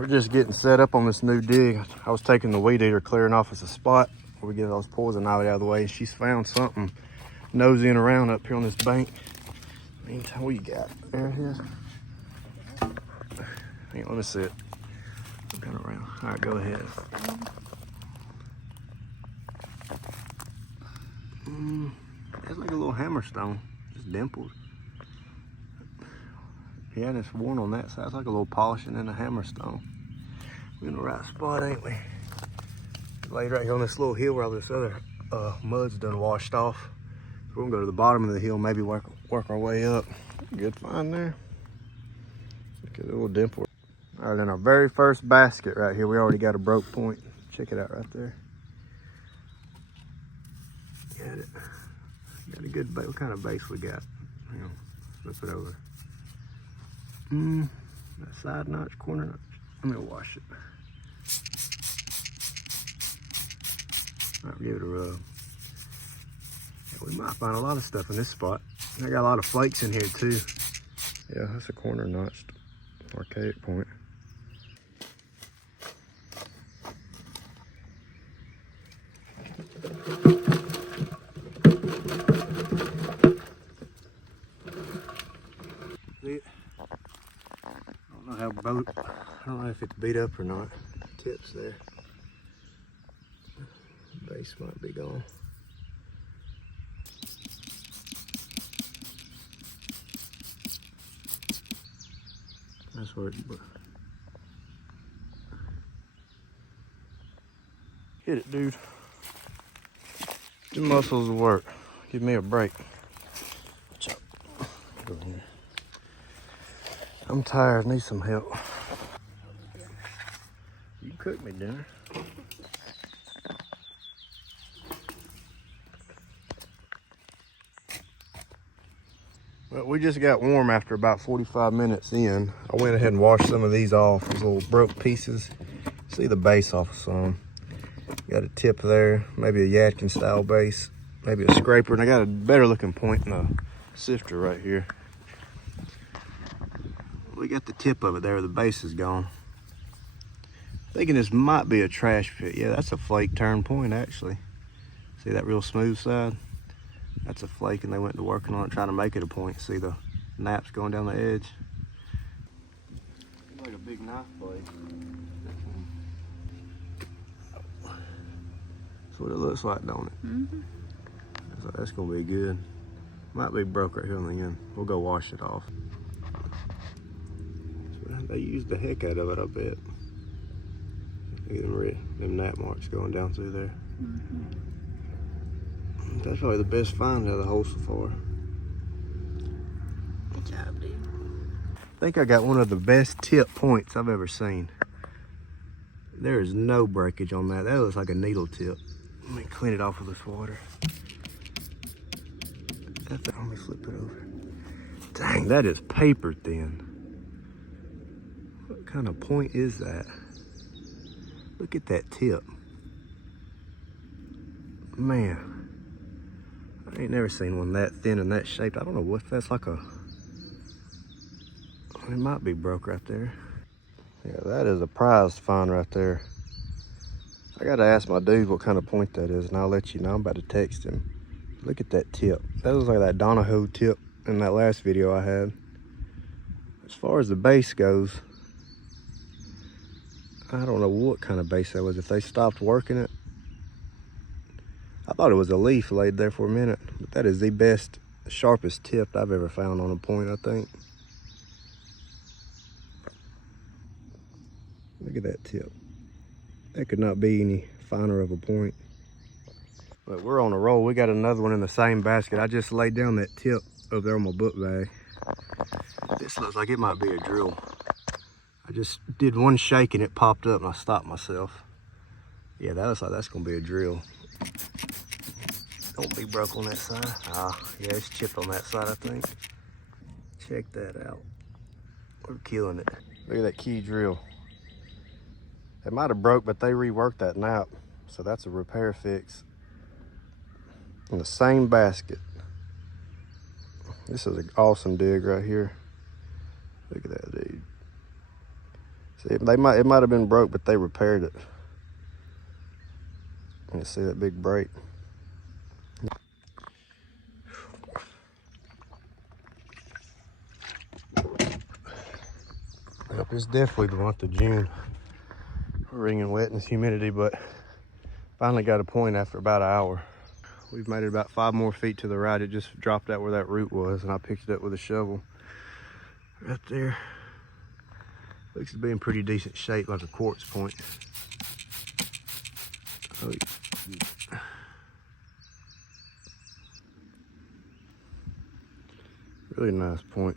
We're just getting set up on this new dig. I was taking the weed eater, clearing off as a spot where we get those poison ivy out of the way. She's found something nosing around up here on this bank. Meantime, what you got? There it is. Hang on, let me see it. I'm kind of around. All right, go ahead. That's like a little hammerstone, just dimpled. Yeah, and it's worn on that side. It's like a little polishing in a hammerstone. We're in the right spot, ain't we? Laid right here on this little hill where all this other mud's done washed off. So we're gonna go to the bottom of the hill, maybe work our way up. Good find there. Look at the little dimple. All right, in our very first basket right here, we already got a broke point. Check it out right there. Got it. Got a good bait. What kind of base we got? Hang on, flip it over. That side notch, corner notch. I'm gonna wash it. I'll give it a rub. Yeah, we might find a lot of stuff in this spot. I got a lot of flakes in here too. Yeah, that's a corner notched archaic point. I don't know if it's beat up or not. Tips there. Base might be gone. That's where it. Hit it, dude. Your muscles will work. Give me a break. Chop. Go here. I'm tired. Need some help. You cook me dinner. Well, we just got warm after about 45 minutes in. I went ahead and washed some of these off, these little broke pieces. See the base off of some. Got a tip there, maybe a Yadkin style base, maybe a scraper, and I got a better looking point in a sifter right here. We got the tip of it there, the base is gone. Thinking this might be a trash pit. Yeah, that's a flake turn point actually. See that real smooth side? That's a flake, and they went to working on it, trying to make it a point. See the naps going down the edge? Like a big knife blade. That's what it looks like, don't it? Mm-hmm. That's gonna be good. Might be broke right here on the end. We'll go wash it off. They used the heck out of it, I bet. Look at them nap marks going down through there. Mm-hmm. That's probably the best find out of the hole so far. Good job, dude. I think I got one of the best tip points I've ever seen. There is no breakage on that. That looks like a needle tip. Let me clean it off with this water. Let me flip it over. Dang, that is paper thin. What kind of point is that? Look at that tip. Man. I ain't never seen one that thin and that shaped. I don't know what that's like. It might be broke right there. Yeah, that is a prize to find right there. I gotta ask my dude what kind of point that is, and I'll let you know. I'm about to text him. Look at that tip. That looks like that Donahoe tip in that last video I had. As far as the base goes, I don't know what kind of base that was. If they stopped working it, I thought it was a leaf laid there for a minute, but that is the best, sharpest tip I've ever found on a point, I think. Look at that tip. That could not be any finer of a point. But we're on a roll. We got another one in the same basket. I just laid down that tip over there on my book bag. This looks like it might be a drill. I just did one shake and it popped up and I stopped myself. Yeah, that looks like that's gonna be a drill. Don't be broke on that side. Ah, yeah, it's chipped on that side, I think. Check that out. We're killing it. Look at that key drill. It might have broke, but they reworked that nap. So that's a repair fix. In the same basket. This is an awesome dig right here. Look at that, dude. See, it might have been broke, but they repaired it. You see that big break? Yep, it's definitely the month of June. Wringing wetness, humidity, but finally got a point after about an hour. We've made it about 5 more feet to the right. It just dropped out where that root was, and I picked it up with a shovel right there. Looks to be in pretty decent shape, like a quartz point. Oh, really nice point.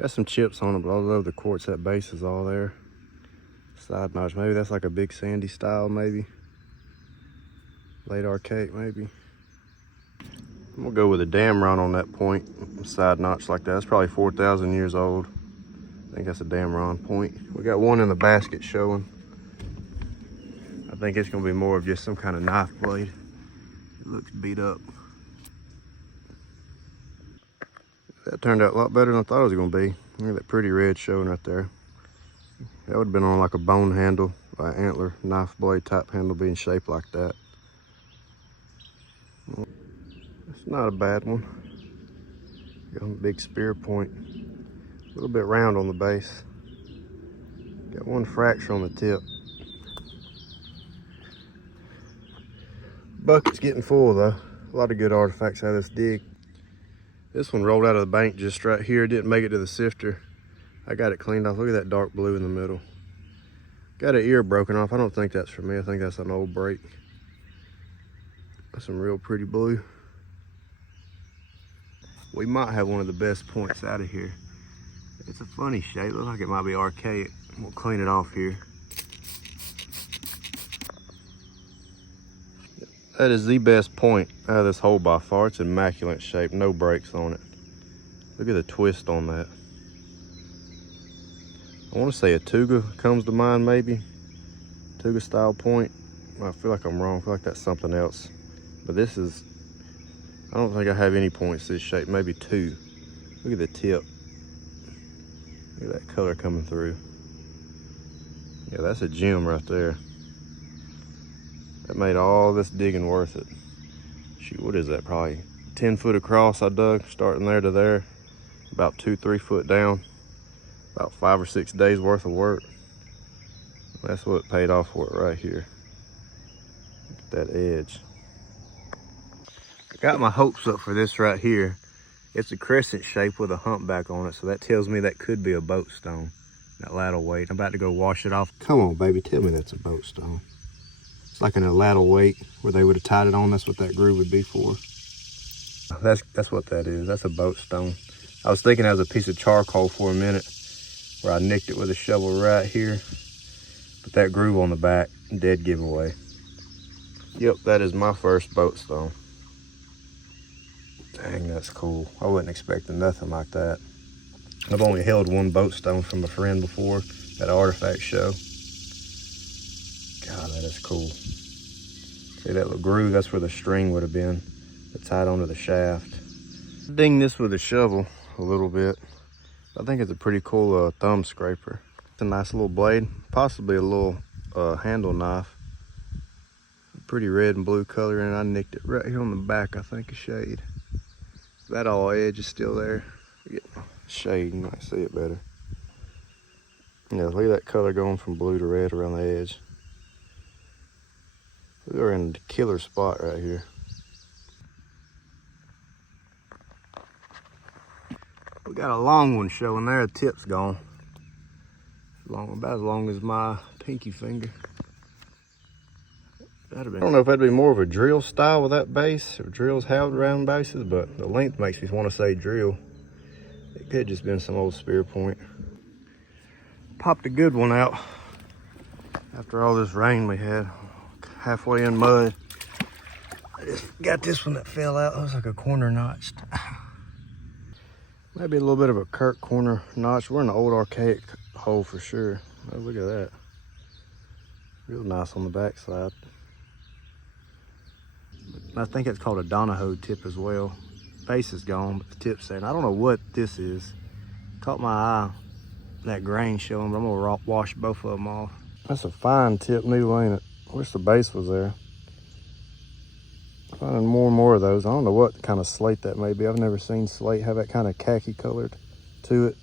Got some chips on it, but although the quartz, that base is all there. Side notch, maybe that's like a big sandy style, maybe. Late archaic, maybe. I'm gonna go with a Damron on that point. Side notch like that. It's probably 4,000 years old. I think that's a Damron point. We got one in the basket showing. I think it's gonna be more of just some kind of knife blade. It looks beat up. That turned out a lot better than I thought it was gonna be. Look at that pretty red showing right there. That would have been on like a bone handle, like antler, knife blade type handle being shaped like that. It's not a bad one. Got a big spear point. A little bit round on the base. Got one fracture on the tip. Bucket's getting full though. A lot of good artifacts out of this dig. This one rolled out of the bank just right here. Didn't make it to the sifter. I got it cleaned off. Look at that dark blue in the middle. Got an ear broken off. I don't think that's for me. I think that's an old break. That's some real pretty blue. We might have one of the best points out of here. It's a funny shape. Looks like it might be archaic. We'll clean it off here. That is the best point out of this hole by far. It's immaculate shape, no breaks on it. Look at the twist on that. I want to say a Tuga comes to mind, maybe. Tuga style point. I feel like I'm wrong. I feel like that's something else. But this is, I don't think I have any points this shape, maybe 2. Look at the tip. Look at that color coming through. Yeah, that's a gem right there. That made all this digging worth it. Shoot, what is that? Probably 10 foot across I dug, starting there to there. About 2-3 foot down. About 5 or 6 days worth of work. That's what paid off for it right here. Look at that edge. I got my hopes up for this right here. It's a crescent shape with a humpback on it, so that tells me that could be a boat stone. That ladle weight. I'm about to go wash it off. Come on, baby, tell me that's a boat stone. It's like an ladle weight where they would have tied it on. That's what that groove would be for. That's what that is. That's a boat stone. I was thinking that was a piece of charcoal for a minute where I nicked it with a shovel right here. But that groove on the back, dead giveaway. Yep, that is my first boat stone. Dang, that's cool. I wasn't expecting nothing like that. I've only held one boat stone from a friend before at an artifact show. God, that is cool. See that little groove? That's where the string would have been. It's tied onto the shaft. Ding this with a shovel a little bit. I think it's a pretty cool thumb scraper. It's a nice little blade, possibly a little handle knife. Pretty red and blue color, and I nicked it right here on the back, I think, a shade. That all edge is still there. You get shade, you might see it better. Yeah, look at that color going from blue to red around the edge. We're in a killer spot right here. We got a long one showing there. The tip's gone. Long, about as long as my pinky finger. I don't know if that'd be more of a drill style with that base, or drills held around bases, but the length makes me want to say drill. It could have just been some old spear point. Popped a good one out after all this rain we had. Halfway in mud. I just got this one that fell out. It was like a corner notched. Maybe a little bit of a Kirk corner notch. We're in an old archaic hole for sure. Oh, look at that. Real nice on the backside. I think it's called a Donahoe tip as well. Base is gone, but the tip's saying, I don't know what this is. Caught my eye. that grain showing, but I'm gonna wash both of them off. That's a fine tip needle, ain't it? I wish the base was there. Finding more and more of those. I don't know what kind of slate that may be. I've never seen slate have that kind of khaki colored to it.